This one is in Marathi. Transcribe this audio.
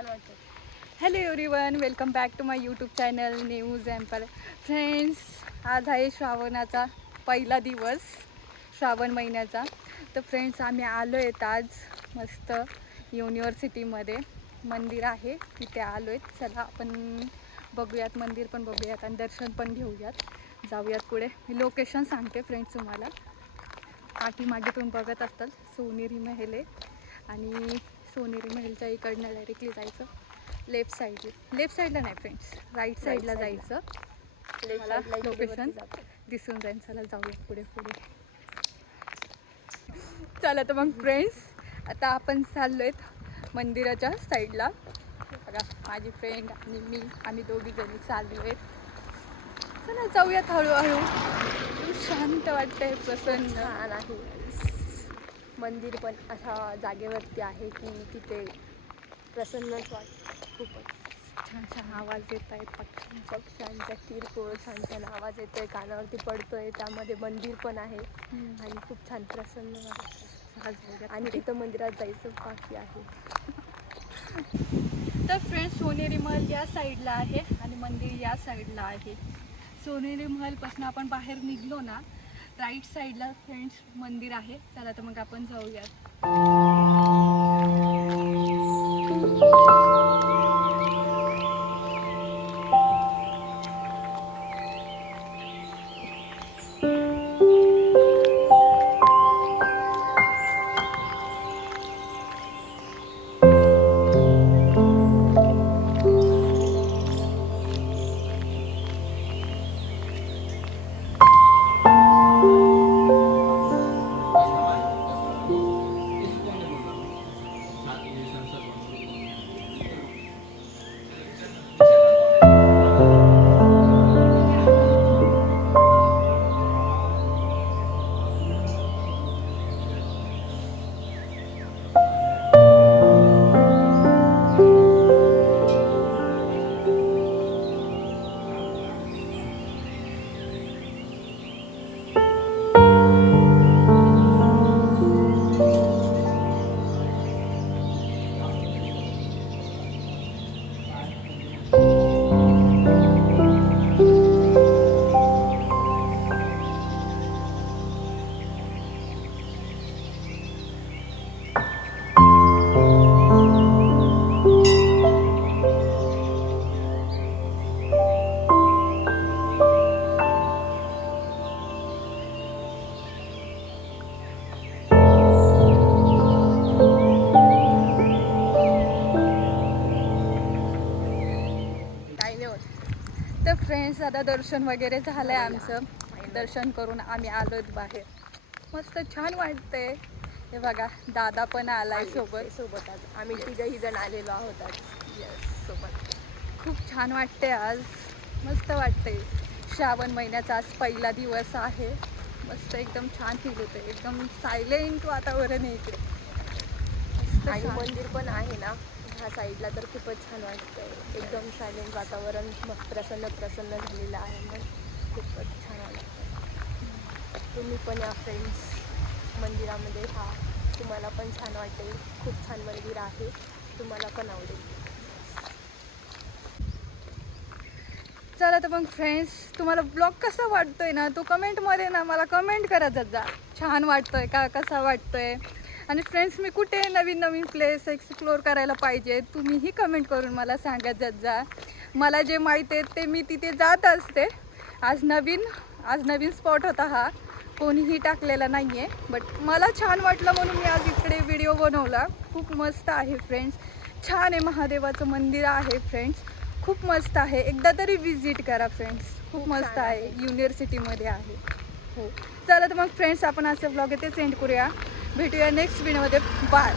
छान वाटतं. Hello everyone, welcome back to my YouTube channel news empire. Friends, आज आहे श्रावणाचा पहिला दिवस, श्रावण महिन्याचा. तर फ्रेंड्स, आम्ही आलो आहेत आज मस्त युनिव्हर्सिटीमध्ये. मंदिर आहे तिथे आलो आहेत. चला आपण बघूयात, मंदिर पण बघूयात आणि दर्शन पण घेऊयात. जाऊयात पुढे. मी लोकेशन सांगते फ्रेंड्स तुम्हाला. पाठीमागे तुम्ही बघत असताल सोनेरी महल आहे आणि सोनेरी महलच्या इकडनं डायरेक्टली जायचं लेफ्ट साईडला नाही फ्रेंड्स, राईट साईडला जायचं. मला लोकेशन दिसून जाईल. चला जाऊया पुढे पुढे. चला तर मग फ्रेंड्स, आता आपण चाललो आहेत मंदिराच्या साईडला. बघा, माझी फ्रेंड आणि मी, आम्ही दोघी जणी चाललो आहेत. चला जाऊयात हळूहळू. शांत वाटतंय, प्रसन्न छान आहे. मंदिर पण अशा जागेवरती आहे की तिथे प्रसन्नच वाटतं. खूपच छान छान आवाज येत आहेत पक्ष्यांचा. पक्ष्यांचा किरकोळ छान छान आवाज येतोय, कानावरती पडतोय. त्यामध्ये मंदिर पण आहे आणि खूप छान प्रसन्न वाटतं. आणि तिथं मंदिरात जायचं बाकी आहे. तर फ्रेंड्स, सोनेरी महल या साईडला आहे आणि मंदिर या साईडला आहे. सोनेरी महलपासून आपण बाहेर निघलो ना, राईट साईडला फ्रेंड्स मंदिर आहे. चला तर मग आपण जाऊयात. तर फ्रेंड्स, आता दर्शन वगैरे झालं आहे आमचं. दर्शन करून आम्ही आलोत बाहेर. मस्त छान वाटतंय. हे बघा, दादा पण आलाय सोबतच आम्ही तिघही जण आलेलो आहोत आज. सोबत खूप छान वाटते आज. मस्त वाटते. श्रावण महिन्याचा आज पहिला दिवस आहे. मस्त एकदम छान फील होते. एकदम सायलेंट वातावरण आहे इकडे. आणि मंदिर पण आहे ना ह्या साईडला, तर खूपच छान वाटतंय. एकदम सायलेंट वातावरण, मग प्रसन्न प्रसन्न झालेलं आहे. मग खूपच छान वाटतं. तुम्ही पण या फ्रेंड्स मंदिरामध्ये तुम्हाला पण छान वाटेल. खूप छान मंदिर आहे, तुम्हाला पण आवडेल. चला तर मग फ्रेंड्स, तुम्हाला ब्लॉग कसा वाटतोय ना, तो कमेंटमध्ये ना मला कमेंट करत जा. छान वाटतोय का, कसा वाटतोय. आणि फ्रेंड्स, मी कुठे नवीन नवीन प्लेस एक्सप्लोअर करायला पाहिजे, तुम्हीही कमेंट करून मला सांगत जा. मला जे माहीत आहे ते मी तिथे जात असते. आज नवीन स्पॉट होता हा, कोणीही टाकलेला नाही आहे, बट मला छान वाटलं म्हणून मी आज इकडे व्हिडिओ बनवला. खूप मस्त आहे फ्रेंड्स. छान आहे, महादेवाचं मंदिर आहे फ्रेंड्स. खूप मस्त आहे. एकदा तरी विजिट करा फ्रेंड्स. खूप मस्त आहे. युनिव्हर्सिटीमध्ये आहे. हो, चला तर मग फ्रेंड्स, आपण आजचा ब्लॉग इथे सेंड करूया. भेटूया नेक्स्ट व्हिडिओमध्ये. बाय.